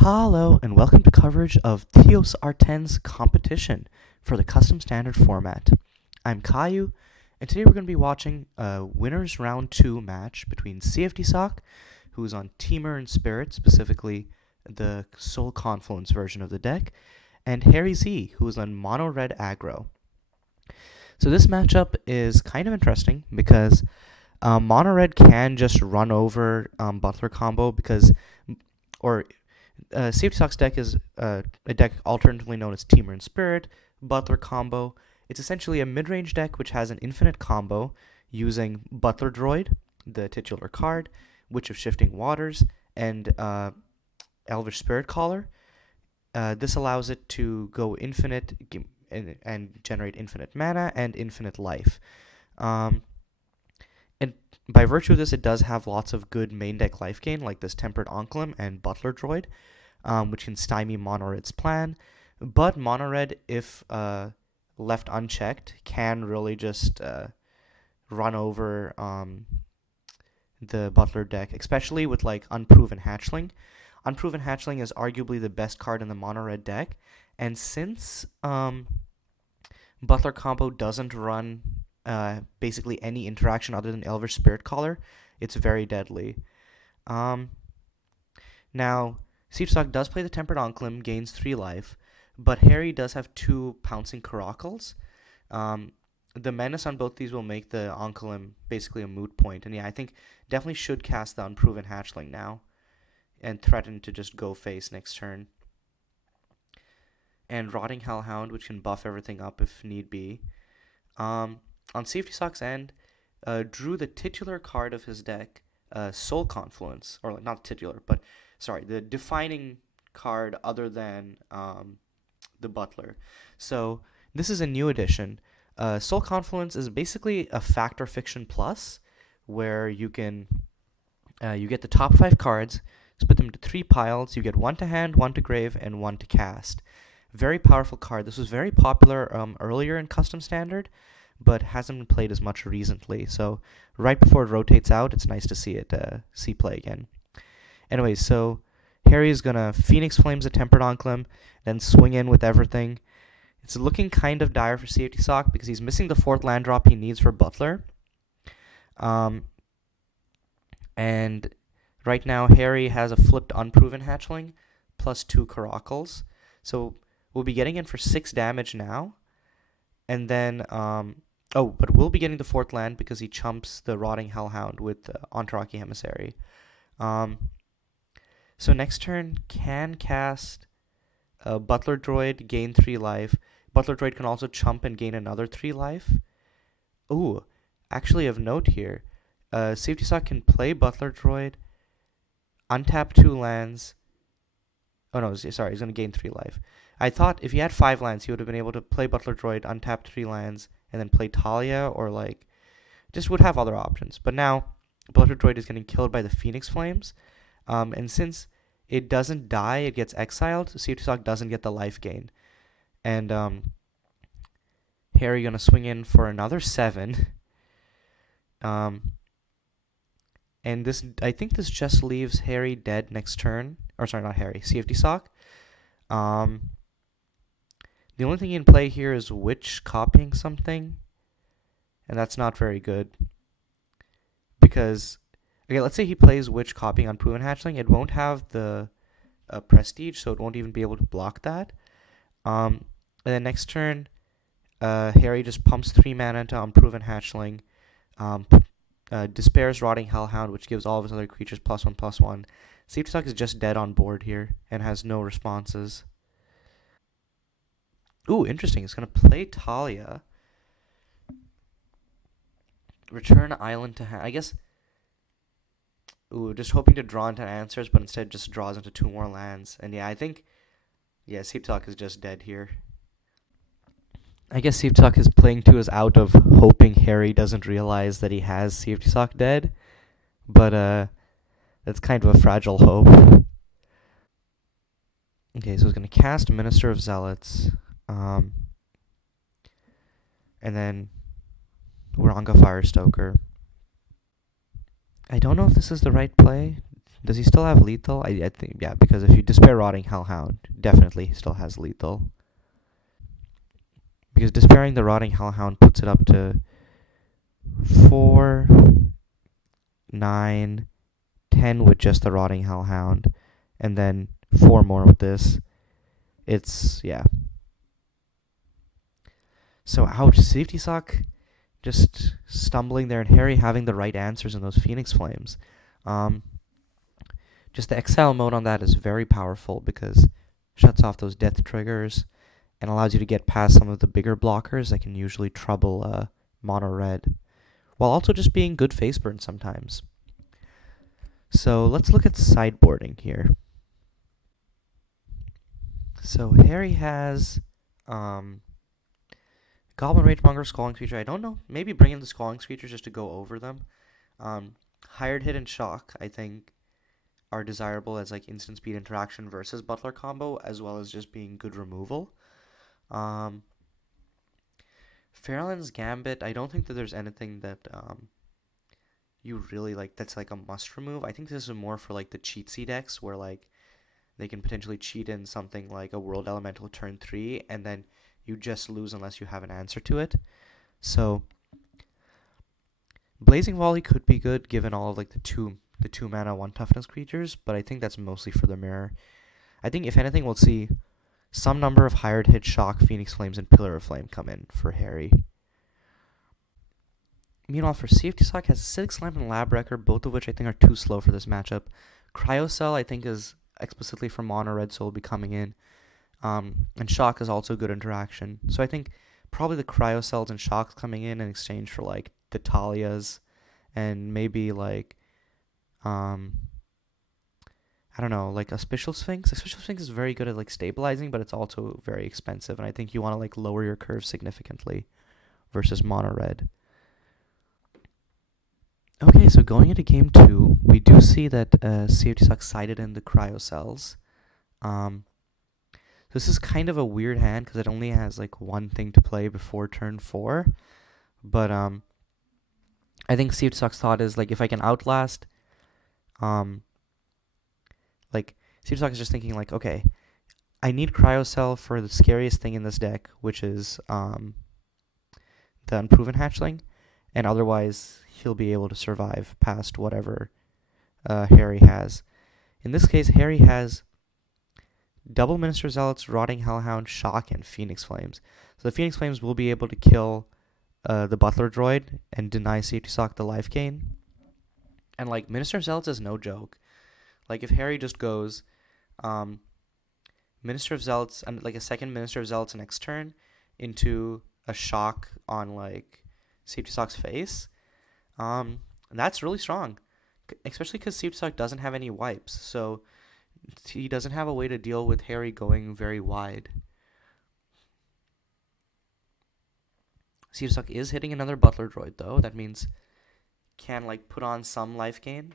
Hello, and welcome to coverage of Theos R10's competition for the custom standard format. I'm Caillou, and today we're going to be watching a winners round 2 match between Cftsoc, who is on Temur Enspirit, specifically the Soul Confluence version of the deck, and HarryZ, who is on MonoRed Aggro. So this matchup is kind of interesting because MonoRed can just run over Butler combo Cftsoc deck is a deck alternatively known as Temur Enspirit, Butler combo. It's essentially a mid-range deck which has an infinite combo using Butler Droid, the titular card, Witch of Shifting Waters, and Elvish Spirit Caller. This allows it to go infinite and generate infinite mana and infinite life. And by virtue of this, it does have lots of good main deck life gain, like this Tempered Onklem and Butler Droid, which can stymie MonoRed's plan. But MonoRed, if left unchecked, can really just run over the Butler deck, especially with like Unproven Hatchling. Unproven Hatchling is arguably the best card in the MonoRed deck, and since Butler combo doesn't run basically any interaction other than Elvish Spirit Caller, it's very deadly. Now, Cftsoc does play the Tempered Onklem, gains 3 life, but Harry does have 2 Pouncing Caracals. The menace on both these will make the Onklem basically a moot point, and yeah, I think definitely should cast the Unproven Hatchling now and threaten to just go face next turn. And Rotting Hellhound, which can buff everything up if need be. On Cftsoc end, drew the titular card of his deck, Soul Confluence, or not titular, but the defining card other than the Butler. So this is a new addition. Soul Confluence is basically a Fact or Fiction plus, where you get the top 5 cards, split them into 3 piles. You get 1 to hand, 1 to grave, and 1 to cast. Very powerful card. This was very popular earlier in Custom Standard, but hasn't been played as much recently. So right before it rotates out, it's nice to see it see play again. Anyways, so Harry is gonna Phoenix Flames a Tempered Onklem, then swing in with everything. It's looking kind of dire for Cftsoc because he's missing the 4th land drop he needs for Butler. And right now Harry has a flipped Unproven Hatchling plus 2 Caracals. So we'll be getting in for 6 damage now. And then but we'll be getting the 4th land because he chumps the Rotting Hellhound with Enteraki Emissary. So next turn can cast Butler Droid, gain 3 life. Butler Droid can also chump and gain another 3 life. Ooh, actually of note here, Cftsoc can play Butler Droid, untap 2 lands. Oh no, sorry, he's going to gain 3 life. I thought if he had 5 lands, he would have been able to play Butler Droid, untap 3 lands, and then play Talia, or just would have other options. But now, Butler Droid is getting killed by the Phoenix Flames, and since it doesn't die, it gets exiled, so Cftsoc doesn't get the life gain. And Harry gonna swing in for another 7. And I think this just leaves Harry dead next turn. Or sorry, not Harry, Cftsoc. The only thing you can play here is Witch copying something, and that's not very good. Because, okay, let's say he plays Witch copying Unproven Hatchling, it won't have the prestige, so it won't even be able to block that. And then next turn, Harry just pumps 3 mana into Unproven Hatchling, despairs Rotting Hellhound, which gives all of his other creatures +1/+1. Cftsoc is just dead on board here and has no responses. Ooh, interesting. It's going to play Talia. Return Island to hand. I guess... Ooh, just hoping to draw into answers, but instead just draws into 2 more lands. And yeah, I think... Yeah, Cftsoc is just dead here. I guess Cftsoc is playing to his out of hoping Harry doesn't realize that he has Cftsoc dead. But, that's kind of a fragile hope. Okay, so he's going to cast Minister of Zealots. And then Uranga Firestoker. I don't know if this is the right play. Does he still have lethal? I think, yeah, because if you Despair Rotting Hellhound, definitely he still has lethal. Because Despairing the Rotting Hellhound puts it up to 4, 9, 10 with just the Rotting Hellhound, and then 4 more with this. It's, yeah. So, ouch, Cftsoc just stumbling there, and Harry having the right answers in those Phoenix Flames. Just the Exile mode on that is very powerful because shuts off those death triggers and allows you to get past some of the bigger blockers that can usually trouble MonoRed, while also just being good face burn sometimes. So let's look at sideboarding here. So Harry has Goblin Ragemonger, Scalding Creature. I don't know. Maybe bring in the Scalding Creatures just to go over them. Hired Hit and Shock, I think, are desirable as like instant speed interaction versus Butler combo, as well as just being good removal. Fairland's Gambit, I don't think that there's anything that you really like that's like a must remove. I think this is more for like the cheatsy decks where like they can potentially cheat in something like a World Elemental turn 3 and then you just lose unless you have an answer to it. So Blazing Volley could be good given all of like the two mana 1 toughness creatures, but I think that's mostly for the mirror. I think if anything we'll see some number of Hired Hit, Shock, Phoenix Flames, and Pillar of Flame come in for Harry. Meanwhile, for Cftsoc has Acidic Slam and Lab Wrecker, both of which I think are too slow for this matchup. Cryocell I think is explicitly for MonoRed, so will be coming in. And Shock is also good interaction. So I think probably the Cryocells and Shocks coming in exchange for like the Talias and maybe like I don't know, like a Spatial Sphinx. A Spatial Sphinx is very good at like stabilizing, but it's also very expensive, and I think you want to like lower your curve significantly versus MonoRed. Okay, so going into game 2, we do see that Cftsoc sided in the Cryocells. This is kind of a weird hand because it only has like one thing to play before turn 4. But I think Cftsoc thought is like if I can outlast, like Cftsoc is just thinking like, okay, I need Cryocell for the scariest thing in this deck, which is the Unproven Hatchling, and otherwise he'll be able to survive past whatever Harry has. In this case, Harry has double Minister Zealots, Rotting Hellhound, Shock, and Phoenix Flames. So the Phoenix Flames will be able to kill the Butler Droid and deny Cftsoc the life gain. And like Minister of Zealots is no joke. Like if Harry just goes Minister of Zealots and like a second Minister of Zealots next turn into a Shock on like Cftsoc face, that's really strong. Especially because Cftsoc doesn't have any wipes, so he doesn't have a way to deal with Harry going very wide. Cftsoc is hitting another Butler Droid though. That means can like put on some life gain.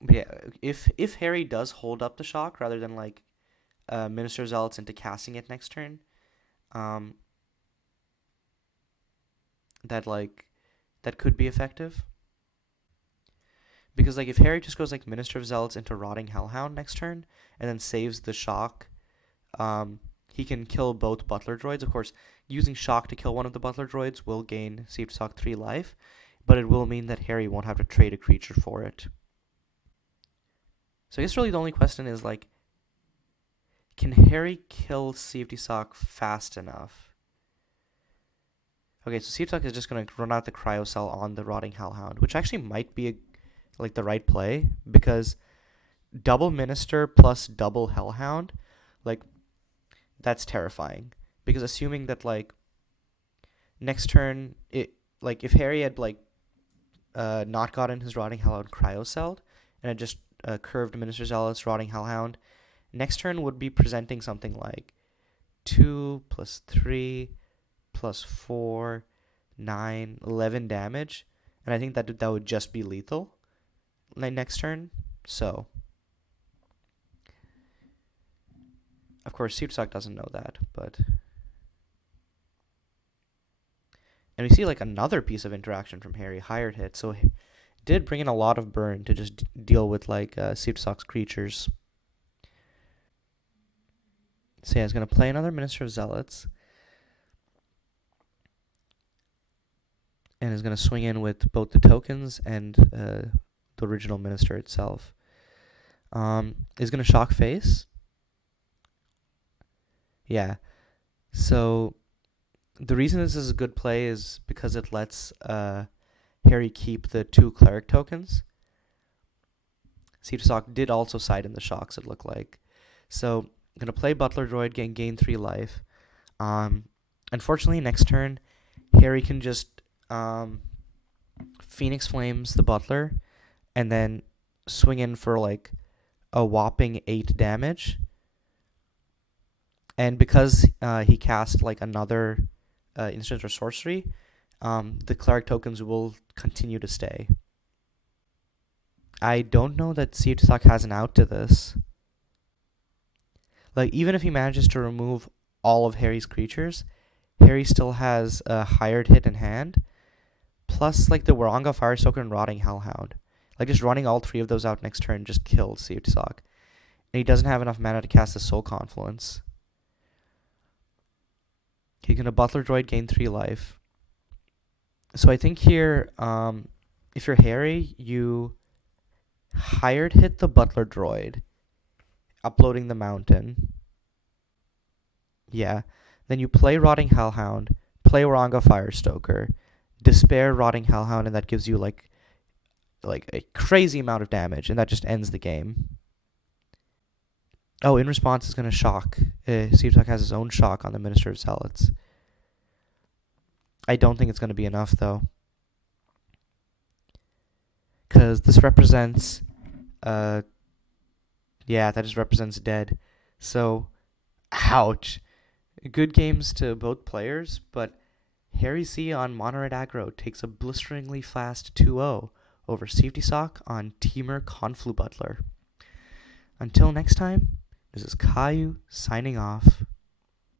But yeah, if Harry does hold up the Shock rather than like Minister Zealots into casting it next turn, that could be effective. Because like if Harry just goes like Minister of Zealots into Rotting Hellhound next turn and then saves the Shock, he can kill both Butler Droids. Of course, using Shock to kill one of the Butler Droids will gain Cftsoc 3 life, but it will mean that Harry won't have to trade a creature for it. So I guess really the only question is like, can Harry kill Cftsoc fast enough? Okay, so Cftsoc is just going to run out the Cryocell on the Rotting Hellhound, which actually might be like the right play, because double Minister plus double Hellhound, like, that's terrifying. Because assuming that like next turn, it like if Harry had like not gotten his Rotting Hellhound Cryocelled and had just curved Minister Zealous, Rotting Hellhound, next turn would be presenting something like 2 plus 3 plus 4, 9, 11 damage, and I think that would just be lethal next turn. So of course Cftsoc doesn't know that, but And we see like another piece of interaction from Harry, Hired Hit. So it did bring in a lot of burn to just deal with like Cftsoc creatures. So yeah, he's going to play another Minister of Zealots. And is going to swing in with both the tokens and the original Minister itself. Is going to Shock Face. Yeah. So the reason this is a good play is because it lets Harry keep the 2 Cleric tokens. Cftsoc did also side in the shocks, it looked like. So I'm going to play Butler Droid, gain 3 life. Unfortunately, next turn, Harry can just Phoenix Flames the Butler and then swing in for like a whopping 8 damage. And because he cast like another instant or sorcery, the Cleric tokens will continue to stay. I don't know that Cftsoc has an out to this. Like, even if he manages to remove all of Harry's creatures, Harry still has a Hired Hit in hand, plus like the Waranga, Firestalker, and Rotting Hellhound. Like, just running all 3 of those out next turn just kills Cftsoc. And he doesn't have enough mana to cast the Soul Confluence. He's going to Butler Droid, gain 3 life. So I think here, if you're Harry, you Hired Hit the Butler Droid, uploading the mountain. Yeah. Then you play Rotting Hellhound, play Waranga Firestoker, Despair Rotting Hellhound, and that gives you like a crazy amount of damage, and that just ends the game. Oh, in response, is going to Shock. Cftsoc has his own Shock on the Minister of Zealots. I don't think it's going to be enough, though. Because this represents... yeah, that just represents dead. So, ouch. Good games to both players, but HarryZ on MonoRed Aggro takes a blisteringly fast 2-0 over Cftsoc on Temur Conflu Butler. Until next time, this is Caillou signing off.